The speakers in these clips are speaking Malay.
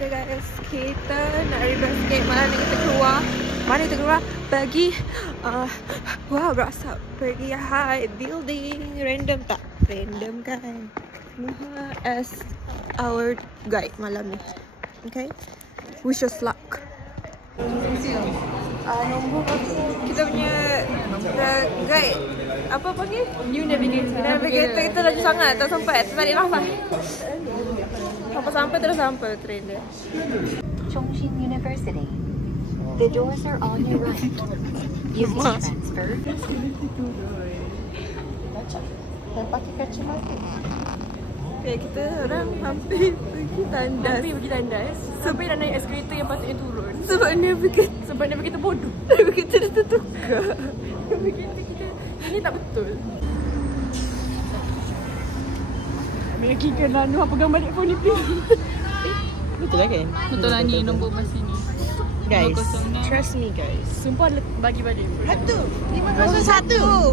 Okay guys, kita nak relax sikit. Malam ni kita keluar. Mana kita keluar? Pergi wow, berasap. Pergi high building. Random tak? Random kan? Nuha as our guide malam ni. Okay? Wish us luck. Nombor kita punya guide apa panggil? New navigator. Navigator kita laju sangat, tak sampai. Terbalik nafas. Sampai terus sampai train dia. Chongqing University. The doors are on your right. You can transfer. Dan pakai kacamata. Okay, kita orang hampir pergi tandas. Hampir pergi tandas. Sampai nak naik eskalator yang patutnya turun. Sebab navigator bodoh. Navigator dia tertukar. Navigator kita ini tak betul. Lagi kan Nuha pegang balik phone ni please. Betul lah kan? Betul lah ni nombor masih ni. Guys, trust me guys. Sumpah bagi balik. 501. Oh.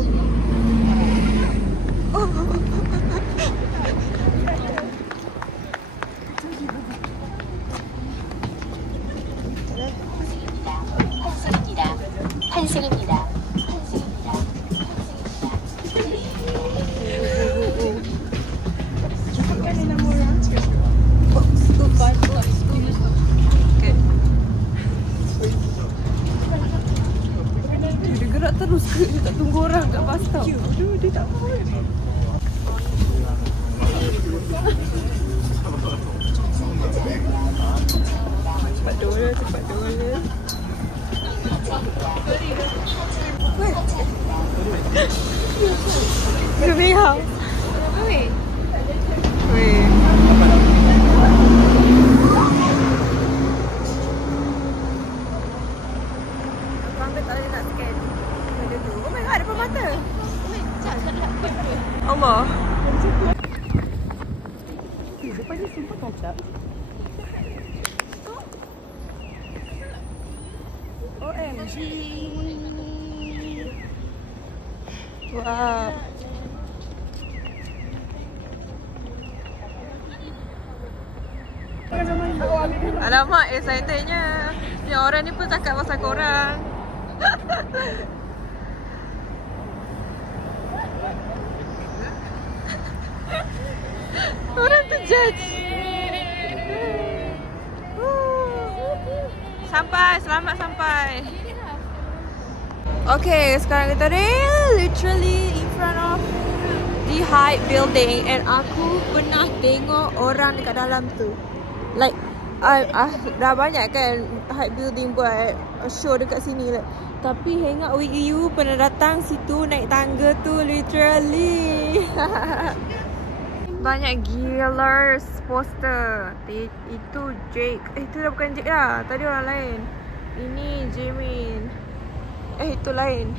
환승입니다. Dia gerak terus ke? Dia tak tunggu orang kat bus stop. Aduh, dia tak mau. Cepat dolar, cepat dolar. Cái biết không? Weh. Sampai tak boleh nak scan. Oh my god, depan mata. Allah. Depan ni sumpah kacak. OMG. Wow. Alamak, excitednya. Yang orang ni pun cakap pasal korang. Orang tu judge. Sampai, selamat sampai. Okay, sekarang kita literally in front of the Hype building and aku pernah tengok orang dekat dalam tu. Like, dah banyak kan Hype building buat show dekat sini like. Tapi Hangout with You pernah datang situ naik tangga tu literally. Banyak gilers poster. Itu Jake. Itu dah bukan Jake lah. Tadi orang lain. Ini Jimin. Itu lain.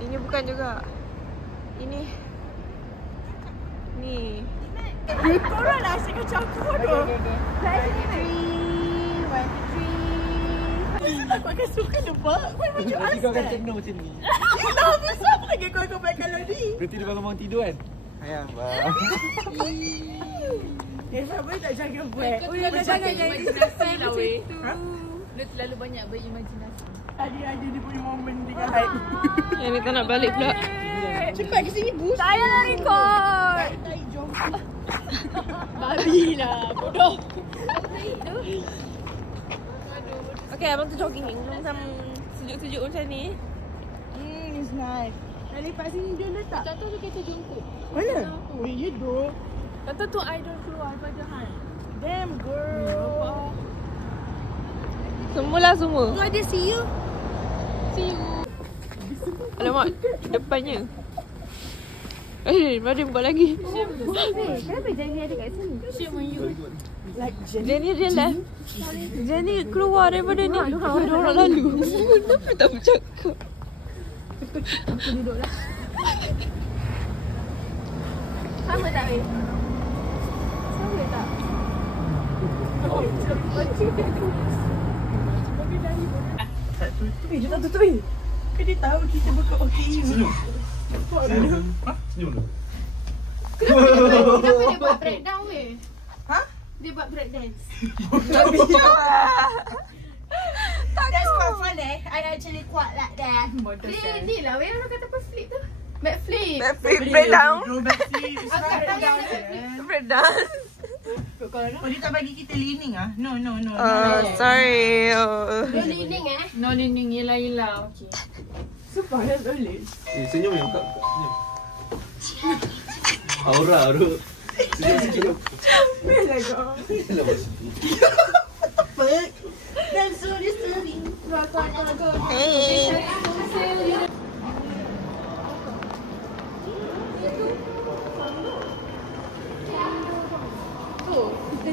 Ini bukan juga. Ini. Ni. Korang lah asyik macam aku bodoh. Aku akan suka nampak. Kau macam asal. Kau akan tenor macam ni. Tak besar apa lagi kau pakai kalau ni. Nanti dia bangun tidur kan? Ayah, Sabar tak jaga buat. Dah jangan jadi Imajinasi lah weh. Ha? Dia terlalu banyak berimajinasi. Ada dia punya momen dengan Hype. Yang ni tak nak balik pula. Cepat ke sini bus. Saya nak record. Tak jom. Babi lah. Bodoh. Okay, abang tu jogging. Macam sejuk-sejuk macam ni. It's nice. Dah lepas sini dia letak. Contoh tu kereta jungkuk. Mana? Oh, you do. Contoh tu idol keluar daripada Han. Damn girl. Semualah semua. Tu ada see you. See you. Alamak, depannya. Mari buat lagi. Kenapa Jenny ada kat sini? Shame on you. Like Jenny dia left. Jenny keluar daripada ni. Ada orang lalu. Kenapa tak bercakap? Aku duduklah. Sama tak weh? Sama tak? Dia tak tutup ni. Kan dia tahu kita buka OKU. Senyum dulu. Kenapa dia buat breakdown weh? Ha? Dia buat break dance. That's quite fun I actually quite like that. Dia lah yang orang kata apa flip tu. Backflip. Backflip, breakdown. Breakdown. Breakdown. Oh, dia tak bagi kita leaning ah? No. Oh, sorry. Oh. No leaning No leaning, yelah. Okay. Senyum yang kak. Senyum. Aura tu. Senyum. Apa? That's so disturbing. Hey.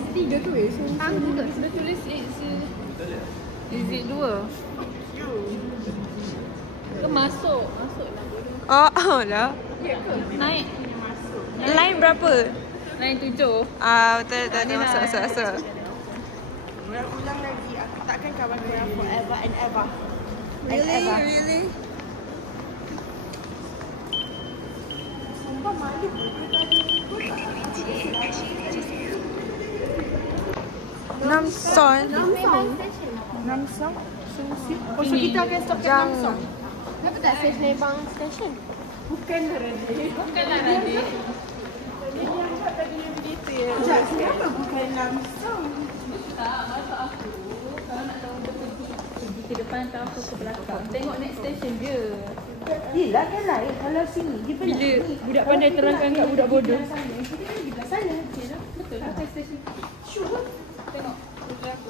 Tiga tu sudah tulis is it 2? Ke masuk lah. Oh, dah. Naik Line berapa? Line 7. Betul. Masuk. Ulang lagi. Aku takkan kawan korang forever and ever. Really? Sumpah malu. Namson. Oh, so kita akan stop kat Namson. Kenapa tak save Nebang Station? Bukanlah Radit. Sekejap, kenapa bukan Namson? Pergi ke depan atau aku ke belakang. Tengok next station je. Yelah kan lain. Kalau sini, dia pernah Bila ni. budak pandai terangkan kat budak bodoh. Kita pergi belah sana. Betul lah next station. Sure. Tengok. Putera aku.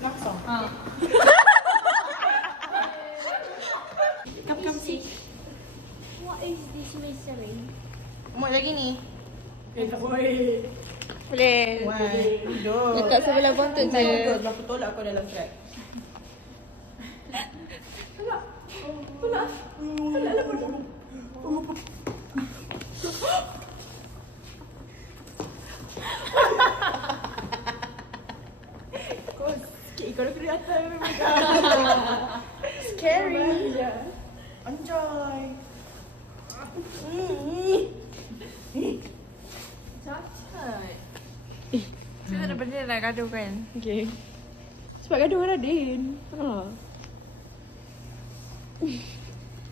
Namson. Come see. What is this mystery? Mau lagi ni? Boleh. Duduk. Letak sebelah bontot je. Aku tolak kau dalam flat. Kau sikit kalau kelihatan memang scary. Enjoy. Kita ada benda nak gaduh kan? Okay. Sebab gaduh dengan Radin.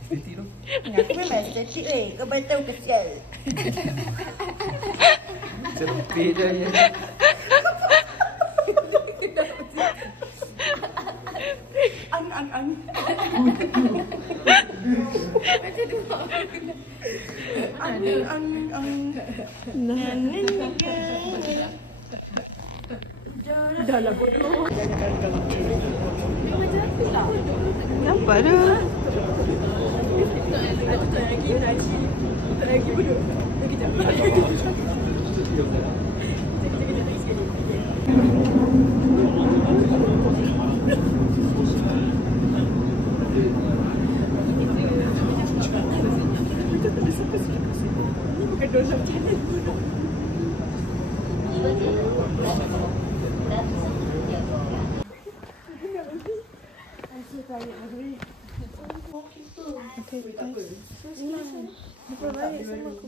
Estetik tu. Aku memang estetik kau betul kesial. Sempit je. Ang. Dah lah bodoh. Nampak dah. Lagi bodoh. Lagi jap. Okay, guys. Lupa balik sama aku.